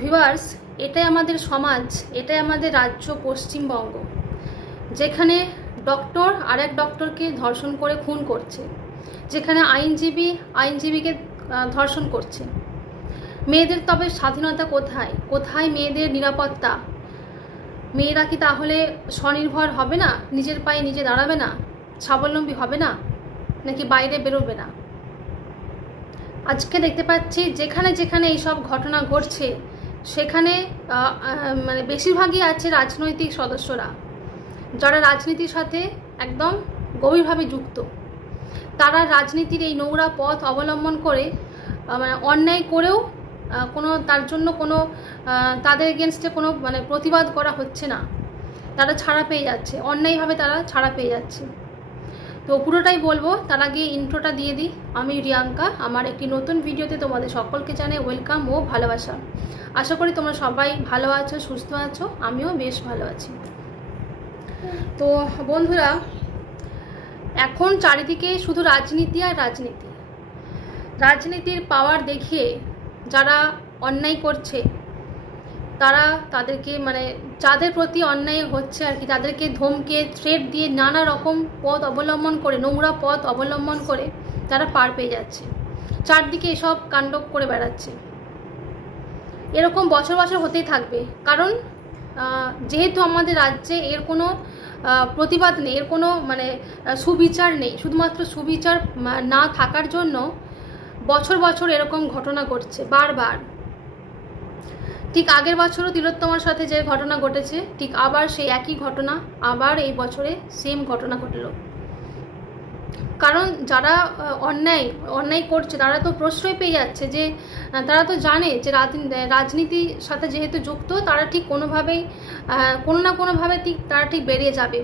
Viewers, এটাই আমাদের সমাজ, এটাই আমাদের রাজ্য পশ্চিমবঙ্গ, যেখানে ডক্টর আরেক ডক্টরকে ধর্ষণ করে খুন করছে, যেখানে আইনজীবীকে ধর্ষণ করছে। মেয়েদের তবে স্বাধীনতা কোথায়? কোথায় মেয়েদের নিরাপত্তা? মেয়েরা কি তাহলে স্বনির্ভর হবে না? নিজের পায়ে নিজে দাঁড়াবে না? স্বাবলম্বী হবে না? নাকি বাইরে বেরোবে না? আজকে দেখতে পাচ্ছি যেখানে যেখানে এইসব ঘটনা ঘটছে সেখানে মানে বেশিরভাগই আছে রাজনৈতিক সদস্যরা, যারা রাজনীতির সাথে একদম গভীরভাবে যুক্ত। তারা রাজনীতির এই নোংরা পথ অবলম্বন করে মানে অন্যায় করেও কোনো তার জন্য কোনো তাদের এগেনস্টে কোনো মানে প্রতিবাদ করা হচ্ছে না, তারা ছাড়া পেয়ে যাচ্ছে, অন্যায়ভাবে তারা ছাড়া পেয়ে যাচ্ছে। তো পুরোটাই বলবো, তার আগে ইন্ট্রোটা দিয়ে দিই। আমি রিয়াঙ্কা, আমার একটি নতুন ভিডিওতে তোমাদের সকলকে জানাই ওয়েলকাম ও ভালোবাসা। আশা করি তোমরা সবাই ভালো আছো, সুস্থ আছো, আমিও বেশ ভালো আছি। তো বন্ধুরা, এখন চারিদিকে শুধু রাজনীতি আর রাজনীতি। রাজনীতির পাওয়ার দেখিয়ে যারা অন্যায় করছে তারা তাদেরকে মানে যাদের প্রতি অন্যায় হচ্ছে আর কি, তাদেরকে ধমকে থ্রেট দিয়ে নানা রকম পথ অবলম্বন করে, নোংরা পথ অবলম্বন করে তারা পার পেয়ে যাচ্ছে, চারদিকে এসব কাণ্ড করে বেড়াচ্ছে। এরকম বছর বছর হতেই থাকবে, কারণ যেহেতু আমাদের রাজ্যে এর কোনো প্রতিবাদ নেই, এর কোনো মানে সুবিচার নেই, শুধুমাত্র সুবিচার না থাকার জন্য বছর বছর এরকম ঘটনা ঘটছে বারবার। ঠিক আগের বছরও তিলোত্তমার সাথে যে ঘটনা ঘটেছে, ঠিক আবার সেই একই ঘটনা আবার এই বছরে সেম ঘটনা ঘটল। কারণ যারা অন্যায় করছে তারা তো প্রশ্রয় পেয়ে যাচ্ছে, যে তারা তো জানে যে রাজনীতির সাথে যেহেতু যুক্ত, তারা ঠিক কোনোভাবেই কোনো না কোনোভাবে তারা ঠিক বেরিয়ে যাবে,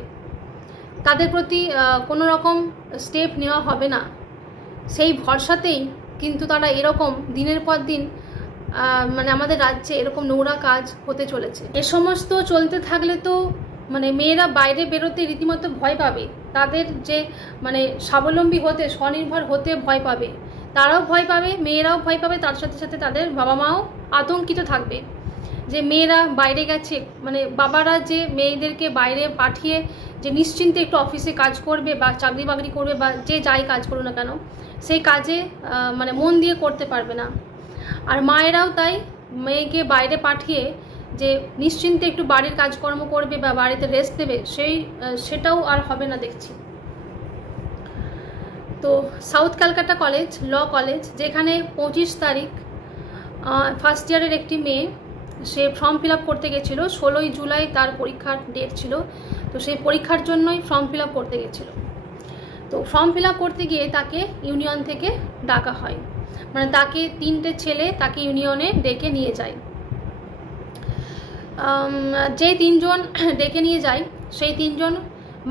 তাদের প্রতি কোনো রকম স্টেপ নেওয়া হবে না, সেই ভরসাতেই কিন্তু তারা এরকম দিনের পর দিন মানে আমাদের রাজ্যে এরকম নোংরা কাজ হতে চলেছে। এ সমস্ত চলতে থাকলে তো মানে মেয়েরা বাইরে বেরোতে রীতিমতো ভয় পাবে, তাদের যে মানে স্বাবলম্বী হতে, স্বনির্ভর হতে ভয় পাবে, তারাও ভয় পাবে, মেয়েরাও ভয় পাবে, তার সাথে সাথে তাদের বাবা মাও আতঙ্কিত থাকবে যে মেয়েরা বাইরে গেছে, মানে বাবারা যে মেয়েদেরকে বাইরে পাঠিয়ে যে নিশ্চিন্তে একটু অফিসে কাজ করবে বা চাকরি বাকরি করবে বা যে যাই কাজ করুক না কেন, সেই কাজে মানে মন দিয়ে করতে পারবে না। আর মায়েরাও তাই মেয়েকে বাইরে পাঠিয়ে যে নিশ্চিন্তে একটু বাড়ির কাজকর্ম করবে বা বাড়িতে রেস্ট নেবে, সেটাও আর হবে না দেখছি। তো South Calcutta College, Law College, যেখানে 25 তারিখ ফার্স্ট ইয়ারের একটি মেয়ে, সে ফর্ম ফিল আপ করতে গেছিলো, 16ই জুলাই তার পরীক্ষার ডেট ছিল, তো সেই পরীক্ষার জন্যই ফর্ম ফিল আপ করতে গেছিলো। তো ফর্ম ফিল আপ করতে গিয়ে তাকে ইউনিয়ন থেকে ডাকা হয়, মানে তাকে 3টে ছেলে তাকে ইউনিয়নে ডেকে নিয়ে যায়। যে 3জন ডেকে নিয়ে যায় সেই 3জন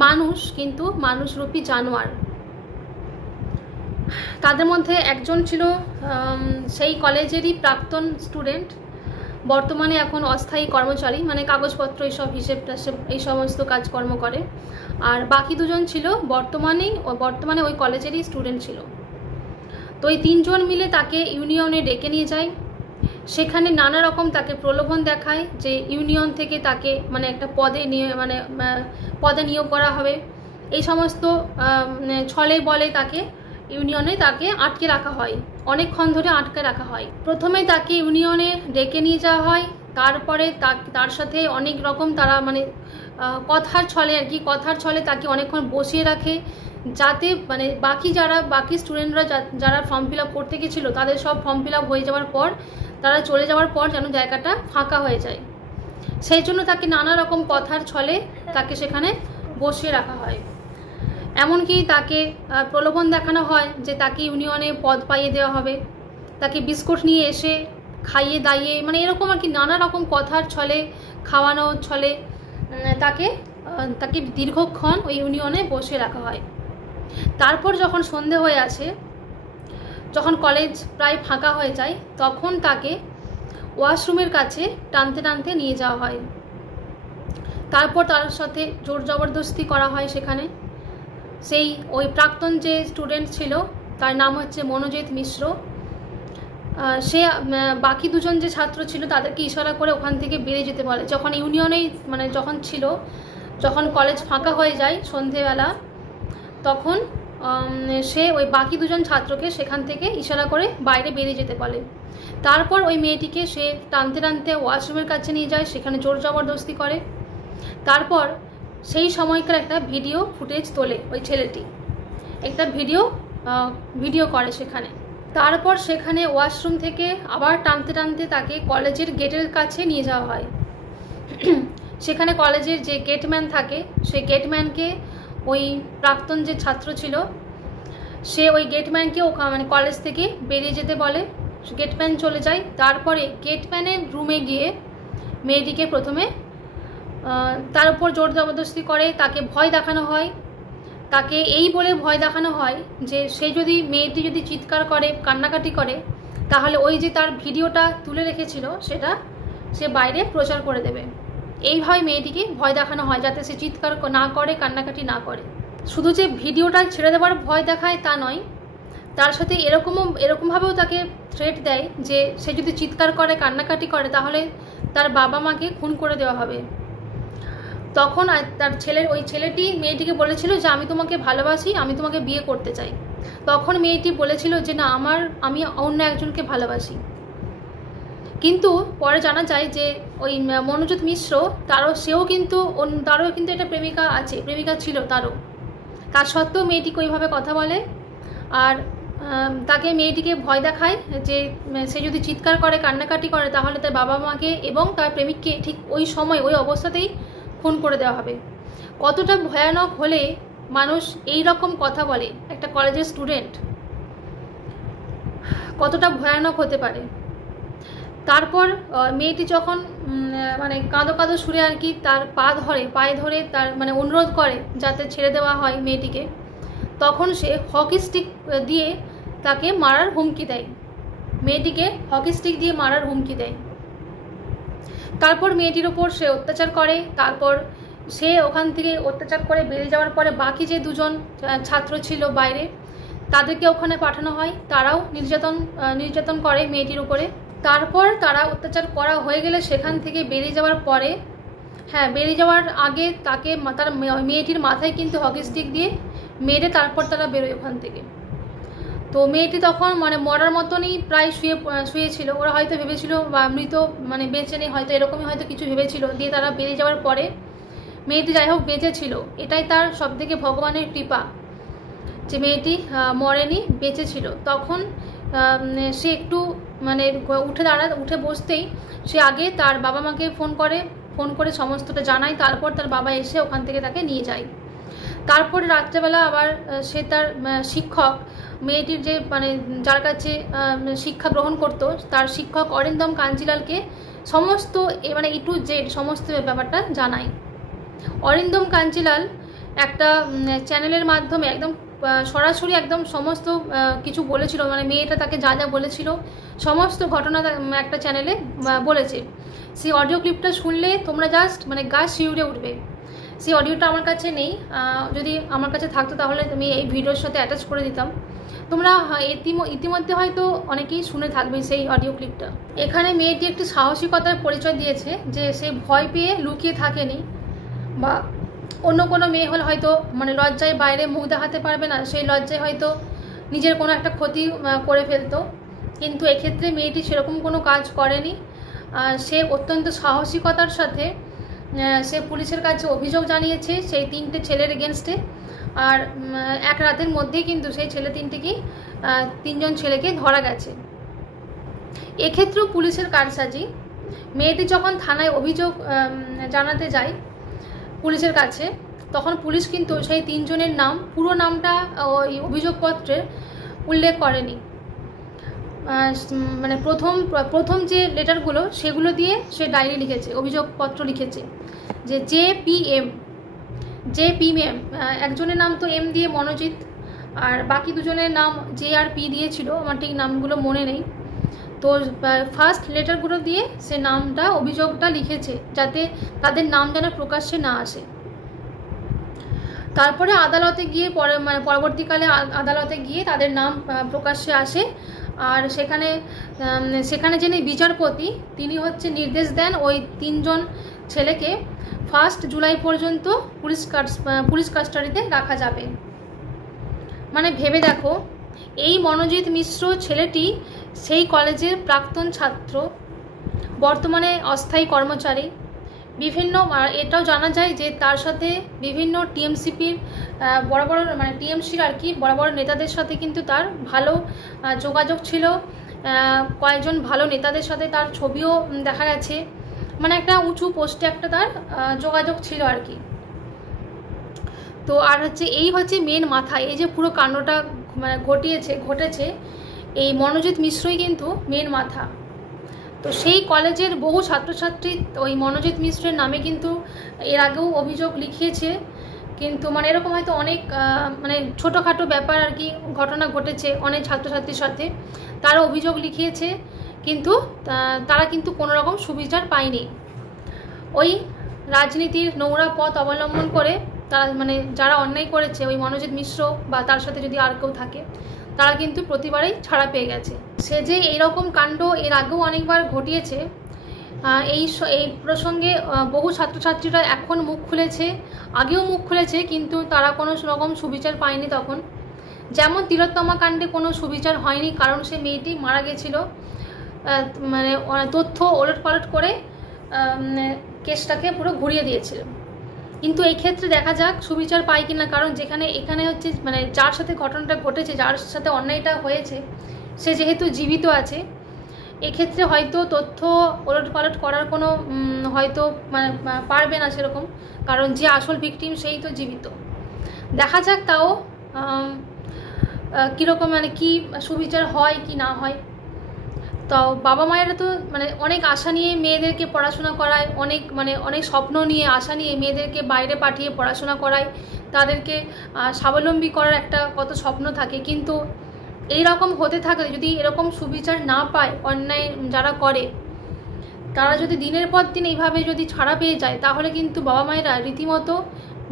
মানুষ কিন্তু মানুষরূপী জানোয়ার। তাদের মধ্যে একজন ছিল সেই কলেজেরই প্রাক্তন স্টুডেন্ট, বর্তমানে এখন অস্থায়ী কর্মচারী, মানে কাগজপত্র এইসব হিসেব এই সমস্ত কাজকর্ম করে। আর বাকি দুজন ছিল বর্তমানে ওই কলেজেরই স্টুডেন্ট ছিল। তো এই 3জন মিলে তাকে ইউনিয়নে ডেকে নিয়ে যায়। সেখানে নানা রকম তাকে প্রলোভন দেখায় যে ইউনিয়ন থেকে তাকে মানে একটা পদে নিয়োগ করা হবে, এই সমস্ত ছলে বলে তাকে ইউনিয়নে আটকে রাখা হয়, অনেকক্ষণ ধরে আটকে রাখা হয়। প্রথমে তাকে ইউনিয়নে ডেকে নিয়ে যাওয়া হয়, তারপরে তার সাথে অনেক রকম তারা মানে কথার ছলে তাকে অনেকক্ষণ বসিয়ে রাখে, যাতে মানে বাকি স্টুডেন্টরা যারা ফর্ম ফিল আপ করতে গেছিলো তাদের সব ফর্ম ফিল আপ হয়ে যাওয়ার পর, তারা চলে যাওয়ার পর যেন জায়গাটা ফাঁকা হয়ে যায়, সেই জন্য তাকে নানা রকম কথার ছলে তাকে সেখানে বসিয়ে রাখা হয়। এমনকি তাকে প্রলোভন দেখানো হয় যে তাকে ইউনিয়নে পদ পাইয়ে দেওয়া হবে, তাকে বিস্কুট নিয়ে এসে খাইয়ে দাইয়ে, মানে এরকম আর কি নানা রকম কথার ছলে, খাওয়ানোর ছলে তাকে দীর্ঘক্ষণ ওই ইউনিয়নে বসিয়ে রাখা হয়। তারপর যখন সন্ধে হয়ে আসে, যখন কলেজ প্রায় ফাঁকা হয়ে যায়, তখন তাকে ওয়াশরুমের কাছে টানতে টানতে নিয়ে যাওয়া হয়। তারপর তার সাথে জোর জবরদস্তি করা হয় সেখানে। ওই প্রাক্তন যে স্টুডেন্ট ছিল তার নাম হচ্ছে মনোজিৎ মিশ্র, সে বাকি দুজন যে ছাত্র ছিল তাদেরকে ইশারা করে ওখান থেকে বেরিয়ে যেতে বলে। যখন ইউনিয়নেই মানে যখন কলেজ ফাঁকা হয়ে যায় সন্ধেবেলা, তখন সে ওই বাকি দুজন ছাত্রকে সেখান থেকে ইশারা করে বাইরে বেরিয়ে যেতে বলে। তারপর ওই মেয়েটিকে সে টানতে টানতে ওয়াশরুমের কাছে নিয়ে যায়, সেখানে জোর জবরদস্তি করে। তারপর সেই সময়কার একটা ভিডিও ফুটেজ তোলে ওই ছেলেটি, একটা ভিডিও করে সেখানে। তারপর সেখানে ওয়াশরুম থেকে আবার টানতে টানতে তাকে কলেজের গেটের কাছে নিয়ে যাওয়া হয়। সেখানে কলেজের যে গেটম্যান থাকে, সেই গেটম্যানকে ওই প্রাক্তন যে ছাত্র ছিল সে ওই গেটম্যানকে মানে কলেজ থেকে বেরিয়ে যেতে বলে। গেটম্যান চলে যায়। তারপরে গেটম্যানের রুমে গিয়ে মেয়েটিকে প্রথমে তার উপর জোর জবরদস্তি করে, তাকে ভয় দেখানো হয়। তাকে এই বলে ভয় দেখানো হয় যে মেয়েটি যদি চিৎকার করে, কান্নাকাটি করে, তাহলে ওই যে তার ভিডিওটা তুলে রেখেছিল সেটা সে বাইরে প্রচার করে দেবে। এইভাবে মেয়েটিকে ভয় দেখানো হয় যাতে সে চিৎকার না করে, কান্নাকাটি না করে। শুধু যে ভিডিওটা ছেড়ে দেওয়ার ভয় দেখায় তা নয়, তার সাথে এরকমভাবেও তাকে থ্রেট দেয় যে সে যদি চিৎকার করে, কান্নাকাটি করে, তাহলে তার বাবা মাকে খুন করে দেওয়া হবে। তখন তার ওই ছেলেটি মেয়েটিকে বলেছিল যে আমি তোমাকে ভালোবাসি, আমি তোমাকে বিয়ে করতে চাই। তখন মেয়েটি বলেছিল যে না, আমি অন্য একজনকে ভালোবাসি। কিন্তু পরে জানা যায় যে ওই মনোজিৎ মিশ্র তারও কিন্তু একটা প্রেমিকা ছিল তারও। তার সত্ত্বেও মেয়েটিকে ওইভাবে কথা বলে আর মেয়েটিকে ভয় দেখায় যে সে যদি চিৎকার করে, কান্নাকাটি করে, তাহলে তার বাবা মাকে এবং তার প্রেমিককে ঠিক ওই সময় ওই অবস্থাতেই খুন করে দেওয়া হবে। কতটা ভয়ানক হলে মানুষ এই রকম কথা বলে, একটা কলেজের স্টুডেন্ট কতটা ভয়ানক হতে পারে। তারপর মেয়েটি যখন মানে কাঁদো কাঁদো সুরে আর কি তার পায়ে ধরে তার মানে অনুরোধ করে যাতে ছেড়ে দেওয়া হয় মেয়েটিকে, তখন সে হকি স্টিক দিয়ে তাকে মারার হুমকি দেয়। মেয়েটিকে হকি স্টিক দিয়ে মারার হুমকি দেয়। তারপর মেয়েটির ওপর সে অত্যাচার করে। তারপর সে ওখান থেকে অত্যাচার করে বেরিয়ে যাওয়ার পরে বাকি যে দুজন ছাত্র ছিল বাইরে, তাদেরকে ওখানে পাঠানো হয়। তারাও নির্যাতন করে মেয়েটির উপরে। তারপর তারা অত্যাচার করা হয়ে গেলে সেখান থেকে বেরিয়ে যাওয়ার পরে, বেরিয়ে যাওয়ার আগে তাকে তার মেয়েটির মাথায় কিন্তু হকি স্টিক দিয়ে মেরে তারপর তারা বেরোয় ওখান থেকে। তো মেয়েটি তখন মানে মরার মতনই প্রায় শুয়েছিল। ওরা হয়তো ভেবেছিল বা মৃত মানে বেঁচে নেই, হয়তো এরকমই হয়তো কিছু ভেবেছিল। দিয়ে তারা বেরিয়ে যাওয়ার পরে মেয়েটি যাই হোক বেঁচে ছিল। এটাই তার সবথেকে ভগবানের কৃপা যে মেয়েটি মরেনি, বেঁচে ছিল। তখন সে একটু মানে উঠে বসতেই সে আগে তার বাবা মাকে ফোন করে সমস্তটা জানায়। তারপর তার বাবা এসে ওখান থেকে তাকে নিয়ে যায়। তারপরে রাত্রেবেলা আবার সে তার শিক্ষক, মেয়েটির যে মানে যার কাছে শিক্ষা গ্রহণ করত, তার শিক্ষক অরিন্দম কাঞ্জিলালকে সমস্ত মানে A to Z সমস্ত ব্যাপারটা জানায়। অরিন্দম কাঞ্জিলাল একটা চ্যানেলের মাধ্যমে একদম সরাসরি একদম সমস্ত কিছু বলেছিল, মানে মেয়েটা তাকে যা যা বলেছিল সমস্ত ঘটনা একটা চ্যানেলে বলেছে। সেই অডিও ক্লিপটা শুনলে তোমরা জাস্ট মানে গা শিউরে উঠবে। সেই অডিওটা আমার কাছে নেই, যদি আমার কাছে থাকতো তাহলে আমি এই ভিডিওর সাথে অ্যাটাচ করে দিতাম। তোমরা ইতিমধ্যে হয়তো অনেকেই শুনে থাকবে সেই অডিও ক্লিপটা। এখানে মেয়েটি একটি সাহসিকতার পরিচয় দিয়েছে যে সে ভয় পেয়ে লুকিয়ে থাকেনি, বা অন্য কোনো মেয়ে হলে হয়তো মানে লজ্জায় বাইরে মুখ দেখাতে পারবে না, সেই লজ্জায় হয়তো নিজের কোনো একটা ক্ষতি করে ফেলতো। কিন্তু এক্ষেত্রে মেয়েটি সেরকম কোনো কাজ করেনি। সে অত্যন্ত সাহসিকতার সাথে সে পুলিশের কাছে অভিযোগ জানিয়েছে সেই 3টে ছেলের এগেনস্টে। আর এক রাতের মধ্যেই কিন্তু সেই ছেলে 3জন ছেলেকে ধরা গেছে। এক্ষেত্রেও পুলিশের কারসাজি। মেয়েটি যখন থানায় অভিযোগ জানাতে যায় পুলিশের কাছে, তখন পুলিশ কিন্তু সেই 3জনের নাম, পুরো নামটা ওই অভিযোগপত্রে উল্লেখ করেনি। মানে প্রথম যে লেটারগুলো সেগুলো দিয়ে সে ডায়েরি লিখেছে, অভিযোগপত্র লিখেছে যে JPM। একজনের নাম তো M দিয়ে মনোজিৎ, আর বাকি দুজনের নাম J আর P দিয়েছিল, আমার ঠিক নামগুলো মনে নেই। তো ফার্স্ট লেটারগুলো দিয়ে সে নামটা অভিযোগটা লিখেছে যাতে তাদের নাম যেন প্রকাশ্যে না আসে। তারপরে আদালতে গিয়ে পরবর্তীকালে আদালতে গিয়ে তাদের নাম প্রকাশ্যে আসে। আর সেখানে যিনি বিচারপতি তিনি হচ্ছে নির্দেশ দেন ওই 3 জন ছেলেকে 1 জুলাই পর্যন্ত পুলিশ কাস্টাডিতে রাখা যাবে। মানে ভেবে দেখো, এই মনোজিৎ মিশ্র ছেলেটি সেই কলেজের প্রাক্তন ছাত্র, বর্তমানে অস্থায়ী কর্মচারী। এটাও জানা যায় যে তার সাথে বিভিন্ন টিএমসিপির বড় বড় মানে টিএমসির আর কি বড় বড় নেতাদের সাথে কিন্তু তার ভালো যোগাযোগ ছিল। কয়েকজন ভালো নেতাদের সাথে তার ছবিও দেখা গেছে, মানে একটা উঁচু পোস্টে একটা তার যোগাযোগ ছিল আর কি। তো আর হচ্ছে এই হচ্ছে মেন মাথা, এই যে পুরো কাণ্ডটা মানে ঘটেছে এই মনোজিৎ মিশ্রই কিন্তু মেন মাথা। তো সেই কলেজের বহু ছাত্রছাত্রী ওই মনোজিৎ মিশ্রের নামে কিন্তু এর আগেও অভিযোগ লিখিয়েছে, কিন্তু মানে এরকম হয়তো অনেক মানে ছোটোখাটো ব্যাপার আর কি ঘটনা ঘটেছে অনেক ছাত্রছাত্রীর সাথে, তারা অভিযোগ লিখিয়েছে, কিন্তু তারা কিন্তু কোনো রকম সুবিচার পায়নি। ওই রাজনীতির নোংরা পথ অবলম্বন করে তারা মানে যারা অন্যায় করেছে ওই মনোজিৎ মিশ্র বা তার সাথে যদি আর কেউ থাকে, তারা কিন্তু প্রতিবারেই ছাড়া পেয়ে গেছে। সে যে এইরকম কাণ্ড এর আগেও অনেকবার ঘটিয়েছে, এই প্রসঙ্গে বহু ছাত্রছাত্রীরা এখন মুখ খুলেছে, আগেও মুখ খুলেছে, কিন্তু তারা কোনো রকম সুবিচার পায়নি তখন। যেমন তিলোত্তমা কাণ্ডে কোনো সুবিচার হয়নি, কারণ সে মেয়েটি মারা গেছিল, মানে তথ্য ওলটপালট করে কেসটাকে পুরো ঘুরিয়ে দিয়েছিল। কিন্তু এই ক্ষেত্রে দেখা যাক সুবিচার পাই কিনা, কারণ এখানে হচ্ছে মানে যার সাথে ঘটনাটা ঘটেছে, যার সাথে অন্যায়টা হয়েছে, সে যেহেতু জীবিত আছে, এক্ষেত্রে হয়তো তথ্য ওলটপালট করার কোনো হয়তো মানে পারবে না সেরকম, কারণ যে আসল ভিকটিম সেই তো জীবিত। দেখা যাক তাও কীরকম মানে কি সুবিচার হয় কি না হয়। তো বাবা মায়েরা তো মানে অনেক আশা নিয়ে মেয়েদেরকে পড়াশোনা করায়, অনেক স্বপ্ন নিয়ে আশা নিয়ে মেয়েদেরকে বাইরে পাঠিয়ে পড়াশোনা করায়, তাদেরকে স্বাবলম্বী করার একটা কত স্বপ্ন থাকে। কিন্তু এই রকম হতে থাকলে যদি এরকম সুবিচার না পায়, অন্যায় যারা করে তারা যদি দিনের পর দিন এইভাবে যদি ছাড়া পেয়ে যায়, তাহলে কিন্তু বাবা মায়েরা রীতিমতো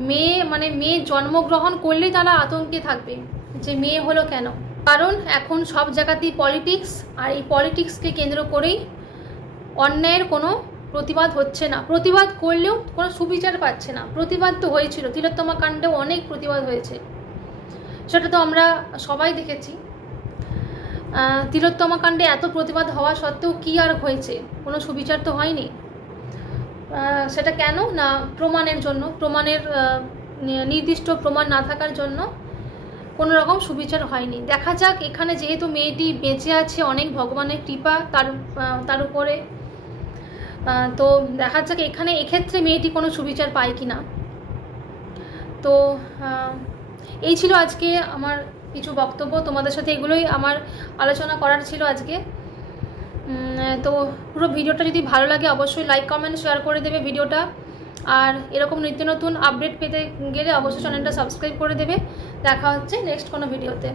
মেয়ে জন্মগ্রহণ করলেই তারা আতঙ্কে থাকবে যে মেয়ে হলো কেন। কারণ এখন সব জায়গাতেই পলিটিক্স, আর এই পলিটিক্সকে কেন্দ্র করেই অন্যায়ের কোনো প্রতিবাদ হচ্ছে না, প্রতিবাদ করলেও কোনো সুবিচার পাচ্ছে না। প্রতিবাদ তো হয়েছিল, তিলোত্তমা কাণ্ডেও অনেক প্রতিবাদ হয়েছে, সেটা তো আমরা সবাই দেখেছি। তিলোত্তমা কাণ্ডে এত প্রতিবাদ হওয়া সত্ত্বেও কি আর হয়েছে, কোনো সুবিচার তো হয়নি। সেটা কেন না প্রমাণের নির্দিষ্ট প্রমাণ না থাকার জন্য কোনো রকম সুবিচার হয়নি। দেখা যাক, এখানে যেহেতু মেয়েটি বেঁচে আছে, অনেক ভগবানের কৃপা তার উপরে, তো দেখা যাক এক্ষেত্রে মেয়েটি কোনো সুবিচার পায় কিনা। তো এই ছিল আজকে আমার কিছু বক্তব্য, তোমাদের সাথে এগুলোই আমার আলোচনা করার ছিল আজকে। তো পুরো ভিডিওটা যদি ভালো লাগে অবশ্যই লাইক কমেন্ট শেয়ার করে দেবে ভিডিওটা, আর এরকম নিত্য নতুন আপডেট পেতে গেলে অবশ্যই চ্যানেলটা সাবস্ক্রাইব করে দেবে। দেখা হচ্ছে নেক্সট কোনো ভিডিওতে।